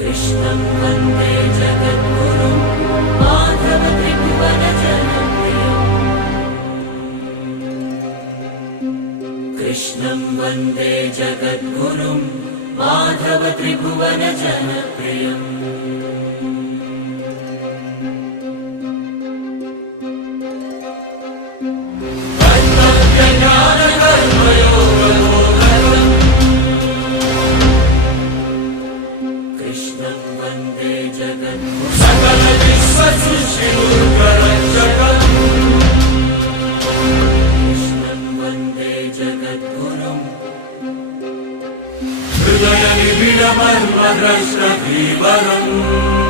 कृष्णं वन्दे जगद्गुरुं माधव त्रिभुवनजनप्रियम् कृष्णं वन्दे जगद्गुरुं माधव त्रिभुवनजनप्रियम् कृष्णं वन्दे जगद्गुरुं सकल विश्वसृष्टिर्भरञ्जकम् कृष्णं वन्दे जगद्गुरुं हृदयनिबिडमर्मद्रष्टधीवरम्